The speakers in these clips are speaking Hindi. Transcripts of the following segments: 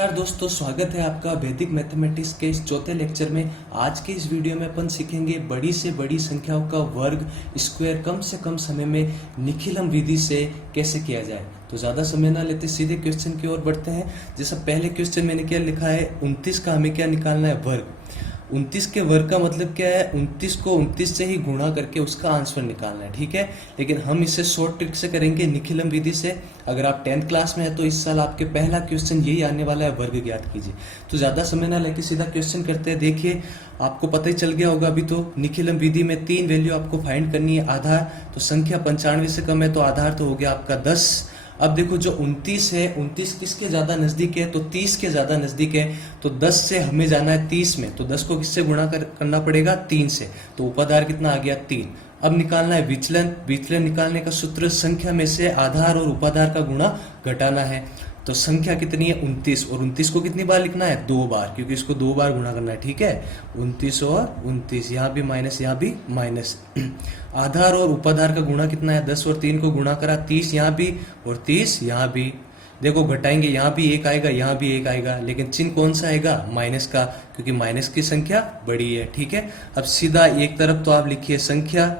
नमस्कार दोस्तों, स्वागत है आपका वैदिक मैथमेटिक्स के इस चौथे लेक्चर में। आज के इस वीडियो में अपन सीखेंगे बड़ी से बड़ी संख्याओं का वर्ग स्क्वायर कम से कम समय में निखिलम विधि से कैसे किया जाए। तो ज़्यादा समय ना लेते सीधे क्वेश्चन की ओर बढ़ते हैं। जैसा पहले क्वेश्चन मैंने क्या लिखा है, 29 का हमें क्या निकालना है, वर्ग। 29 के वर्ग का मतलब क्या है, 29 को 29 से ही गुणा करके उसका आंसर निकालना है, ठीक है। लेकिन हम इसे शॉर्ट ट्रिक से करेंगे, निखिलम विधि से। अगर आप 10th क्लास में है तो इस साल आपके पहला क्वेश्चन यही आने वाला है, वर्ग ज्ञात कीजिए। तो ज़्यादा समय ना लेके सीधा क्वेश्चन करते हैं। देखिए, आपको पता ही चल गया होगा अभी तो, निखिलम विधि में 3 वैल्यू आपको फाइंड करनी है। आधार तो संख्या 95 से कम है तो आधार तो हो गया आपका 10। अब देखो जो 29 है, 29 किसके ज्यादा नजदीक है, तो 30 के ज्यादा नजदीक है। तो 10 से हमें जाना है 30 में, तो 10 को किससे गुणा करना पड़ेगा, 3 से। तो उपाधार कितना आ गया, 3। अब निकालना है विचलन। विचलन निकालने का सूत्र संख्या में से आधार और उपाधार का गुणा घटाना है। तो संख्या कितनी है, 29, और 29 को कितनी बार लिखना है, 2 बार, क्योंकि इसको 2 बार गुणा करना है, ठीक है। 29 और 29, यहाँ भी माइनस, यहाँ भी माइनस। आधार और उपाधार का गुणा कितना है, 10 और 3 को गुणा करा, 30 यहाँ भी और 30 यहाँ भी। देखो घटाएंगे, यहाँ भी 1 आएगा, यहाँ भी 1 आएगा, लेकिन चिन्ह कौन सा आएगा, माइनस का, क्योंकि माइनस की संख्या बड़ी है, ठीक है। अब सीधा एक तरफ तो आप लिखिए संख्या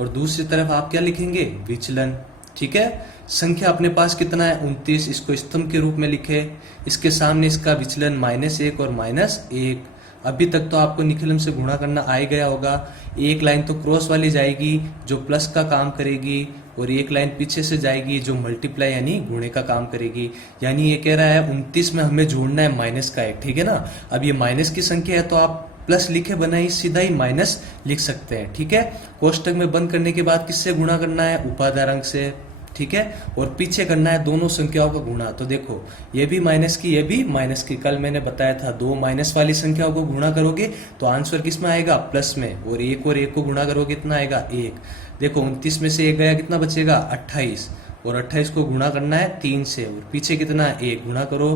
और दूसरी तरफ आप क्या लिखेंगे, विचलन, ठीक है। संख्या अपने पास कितना है, 29, इसको स्तंभ के रूप में लिखे। इसके सामने इसका विचलन -1 और -1। अभी तक तो आपको निखिलम से गुणा करना आ ही गया होगा। एक लाइन तो क्रॉस वाली जाएगी जो प्लस का काम करेगी, और एक लाइन पीछे से जाएगी जो मल्टीप्लाई यानी गुणे का काम करेगी। यानी ये कह रहा है 29 में हमें जोड़ना है माइनस का 1, ठीक है ना। अब ये माइनस की संख्या है तो आप प्लस लिखे बनाई सीधा ही माइनस लिख सकते हैं, ठीक है। कोष्टक में बंद करने के बाद किससे गुणा करना है, उपाधार अंक से, ठीक है। और पीछे करना है दोनों संख्याओं का गुणा। तो देखो ये भी माइनस की, ये भी माइनस की। कल मैंने बताया था, 2 माइनस वाली संख्याओं को गुणा करोगे तो आंसर किस में आएगा, प्लस में। और 1 को गुणा करोगे कितना आएगा, 1। देखो 29 में से 1 गया, कितना बचेगा, 28। और 28 को गुणा करना है 3 से, और पीछे कितना है, 1 गुणा करो,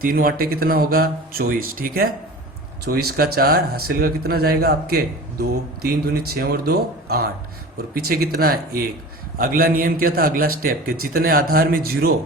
3 आटे कितना होगा, 24, ठीक है। 24 का 4, हासिल का कितना जाएगा आपके, 2। 3 दूनी 6 और 2 8, और पीछे कितना है, 1। अगला नियम क्या था, अगला स्टेप, के जितने आधार में 0,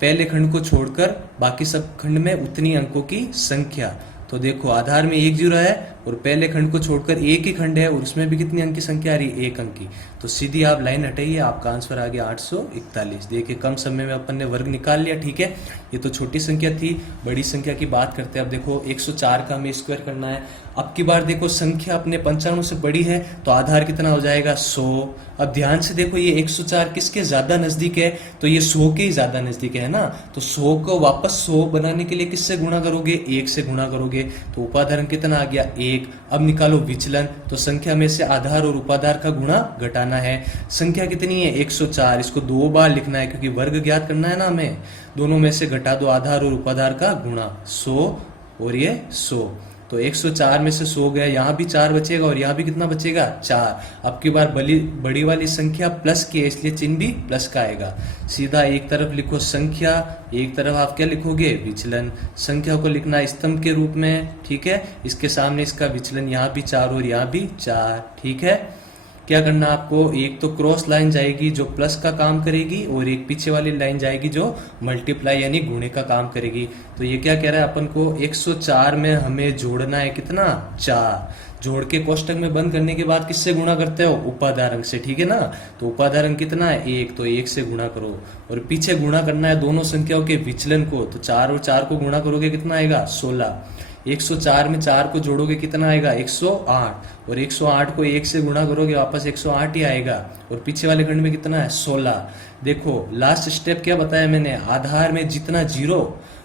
पहले खंड को छोड़कर बाकी सब खंड में उतनी अंकों की संख्या। तो देखो आधार में 1 0 है और पहले खंड को छोड़कर एक ही खंड है, और उसमें भी कितनी अंक की संख्या आ रही है, 1 अंक की। तो सीधी आप लाइन हटाइए, आपका आंसर आ गया 841। देखिए कम समय में अपन ने वर्ग निकाल लिया, ठीक है। ये तो छोटी संख्या थी, बड़ी संख्या की बात करते हैं। अब देखो 104 का हमें स्क्वायर करना है। अब की बार देखो संख्या अपने 95 से बड़ी है तो आधार कितना हो जाएगा, 100। अब ध्यान से देखो ये 104 किसके ज्यादा नजदीक है, तो ये 100 के ही ज्यादा नजदीक है ना। तो 100 को वापस 100 बनाने के लिए किससे गुणा करोगे, 1 से गुणा करोगे। तो उपाधार अंक कितना आ गया, 1। अब निकालो विचलन। तो संख्या में से आधार और उपाधार का गुणा घटाना है। संख्या कितनी है, 104, इसको 2 बार लिखना है क्योंकि वर्ग ज्ञात करना है ना हमें। दोनों में से घटा दो आधार और उपाधार का गुणा, 100 और ये 100। तो 104 में से 100 गया, यहाँ भी 4 बचेगा और यहाँ भी कितना बचेगा, 4। अब की बार बड़ी वाली संख्या प्लस की है, इसलिए चिन्ह भी प्लस का आएगा। सीधा एक तरफ लिखो संख्या, एक तरफ आप क्या लिखोगे, विचलन। संख्या को लिखना है स्तंभ के रूप में, ठीक है। इसके सामने इसका विचलन, यहाँ भी 4 और यहाँ भी 4, ठीक है। क्या करना आपको, एक तो क्रॉस लाइन जाएगी जो प्लस का काम करेगी, और एक पीछे वाली लाइन जाएगी जो मल्टीप्लाई यानी गुणे का काम करेगी। तो ये क्या कह रहा है अपन को, 104 में हमें जोड़ना है कितना, 4। जोड़ के कोष्टक में बंद करने के बाद किससे गुणा करते हो, उपाधार अंक से, ठीक है ना। तो उपाधार अंक कितना है, 1, तो 1 से गुणा करो, और पीछे गुणा करना है दोनों संख्याओं के विचलन को। तो 4 और 4 को गुणा करोगे कितना आएगा, 16। 104 में 4 को जोड़ोगे कितना आएगा, 108, और 108 को 1 से गुणा करोगे वापस 108 ही आएगा, और पीछे वाले खंड में कितना है, 16। देखो लास्ट स्टेप क्या बताया मैंने, आधार में जितना 0,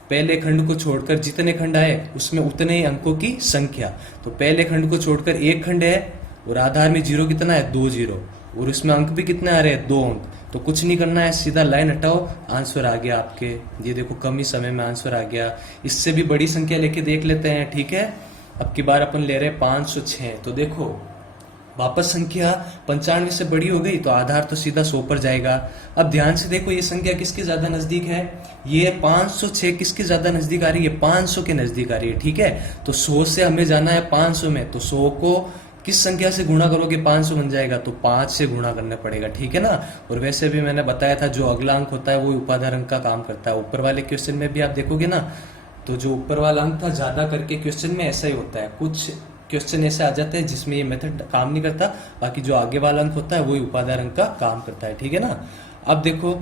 पहले खंड को छोड़कर जितने खंड आए उसमें उतने ही अंकों की संख्या। तो पहले खंड को छोड़कर एक खंड है और आधार में 0 कितना है, 2 0, और उसमें अंक भी कितने आ रहे हैं, 2 अंक। तो कुछ नहीं करना है, सीधा लाइन हटाओ, आंसर आ गया आपके। ये देखो कम ही समय में आंसर आ गया। इससे भी बड़ी संख्या लेके देख लेते हैं, ठीक है। अब की बार अपन ले रहे हैं 506। तो देखो वापस संख्या 95 से बड़ी हो गई तो आधार तो सीधा 100 पर जाएगा। अब ध्यान से देखो ये संख्या किसके ज्यादा नजदीक है, ये 506 किसके ज्यादा नजदीक आ रही है, 500 के नजदीक आ रही है, ठीक है। तो 100 से हमें जाना है 500 में, तो 100 को किस संख्या से गुणा करोगे, 500 बन जाएगा, तो 5 से गुणा करना पड़ेगा, ठीक है ना। और वैसे भी मैंने बताया था जो अगला अंक होता है वो उपाधार अंक का काम करता है। ऊपर वाले क्वेश्चन में भी आप देखोगे ना, तो जो ऊपर वाला अंक था ज्यादा करके क्वेश्चन में ऐसा ही होता है, कुछ क्वेश्चन ऐसे आ जाते हैं जिसमें ये मेथड काम नहीं करता, बाकी जो आगे वाला अंक होता है वही उपादान अंक का काम करता है, ठीक है ना। अब देखो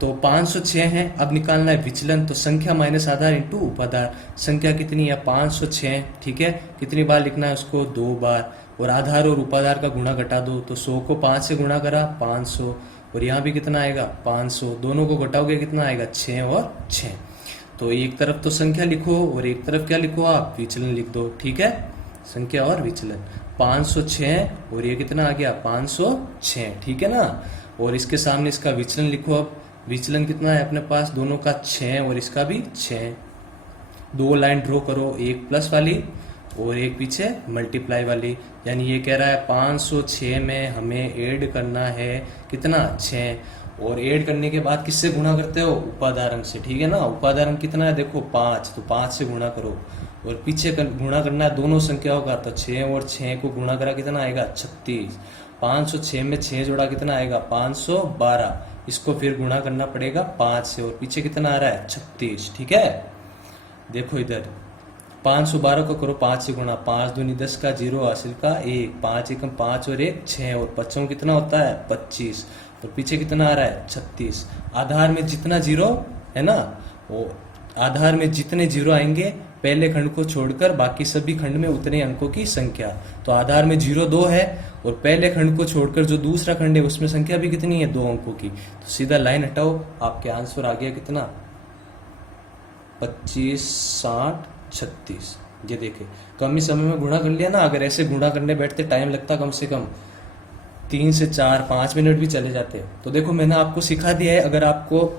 तो 506 है, अब निकालना है विचलन, तो संख्या माइनस आधार इंटू उपादान, संख्या कितनी है 506, ठीक है, कितनी बार लिखना है उसको 2 बार, और आधार और उपादान का गुणा घटा दो, तो 100 को 5 से गुणा करा 500, और यहाँ भी कितना आएगा 500, दोनों को घटाओगे कितना आएगा 6 और 6। तो एक तरफ तो संख्या लिखो और एक तरफ क्या लिखो आप विचलन लिख दो, ठीक है, संख्या और विचलन 506 और ये कितना आ गया 506, ठीक है ना। और इसके सामने इसका विचलन लिखो, अब विचलन कितना है अपने पास दोनों का 6 और इसका भी 6, 2 लाइन ड्रॉ करो, एक प्लस वाली और एक पीछे मल्टीप्लाई वाली, यानी ये कह रहा है 506 में हमें ऐड करना है कितना 6, और ऐड करने के बाद किससे गुणा करते हो उपादान अंक से, ठीक है ना। उपादान अंक कितना है देखो 5, तो 5 से गुणा करो, और पीछे गुणा करना है दोनों संख्याओं का, तो 6 और 6 को गुणा करा कितना आएगा 36, 506 में 6 जोड़ा कितना आएगा 512, इसको फिर गुणा करना पड़ेगा 5 से, और पीछे कितना आ रहा है 36, ठीक है। देखो इधर 512 को करो 5 से गुणा, 5 दूनी 10 का 0 हासिल का 1, 5 एकम 5 और 1 6, और 5 कितना होता है 25, और पीछे कितना आ रहा है 36। आधार में जितना जीरो है ना, वो आधार में जितने जीरो आएंगे पहले खंड को छोड़कर बाकी सभी खंड में उतने अंकों की संख्या, तो आधार में 0 2 है, और पहले खंड को छोड़कर जो दूसरा खंड है उसमें संख्या भी कितनी है 2 अंकों की, तो सीधा लाइन हटाओ, आपके आंसर आ गया कितना 25 60 36। ये देखे कम ही समय में गुणा कर लिया ना, अगर ऐसे गुणा करने बैठते टाइम लगता कम से कम 3 से 4 5 मिनट भी चले जाते। तो देखो मैंने आपको सिखा दिया है, अगर आपको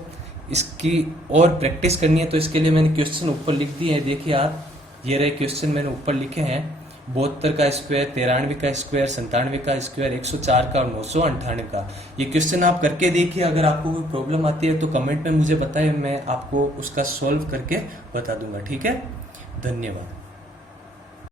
इसकी और प्रैक्टिस करनी है तो इसके लिए मैंने क्वेश्चन ऊपर लिख दिए हैं, देखिए आप, ये रहे क्वेश्चन मैंने ऊपर लिखे हैं, 72 का स्क्वायर, 93 का स्क्वायर, 97 का स्क्वायर, 104 का और 998 का। ये क्वेश्चन आप करके देखिए, अगर आपको कोई प्रॉब्लम आती है तो कमेंट में मुझे बताएं, मैं आपको उसका सॉल्व करके बता दूंगा, ठीक है। धन्यवाद।